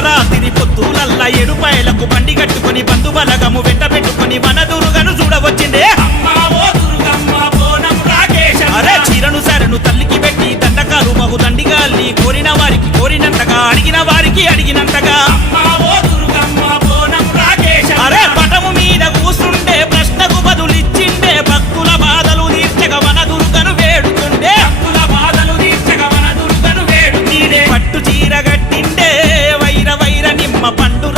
రాత్రి పొత్తులల్లా ఏడుపాయలకు బండి కట్టుకొని బంధు బలగము వెంట పెట్టుకొని వన దుర్గను చూడవచ్చిందే. అరే చీరను సరను తల్లికి పెట్టి దండకాలు బహు దండిగాల్ని కోరిన వారికి కోరినంతగా అడిగిన వారికి అడిగినంతగా అరే పటము మీద కూసుండే ప్రశ్నకు బదులిచ్చిండే భక్తుల బాధలు తీర్చగా వన దుర్గను వేడుతుండే. నీడే పట్టు చీర గట్టిండే వైర వైర నిమ్మ పండు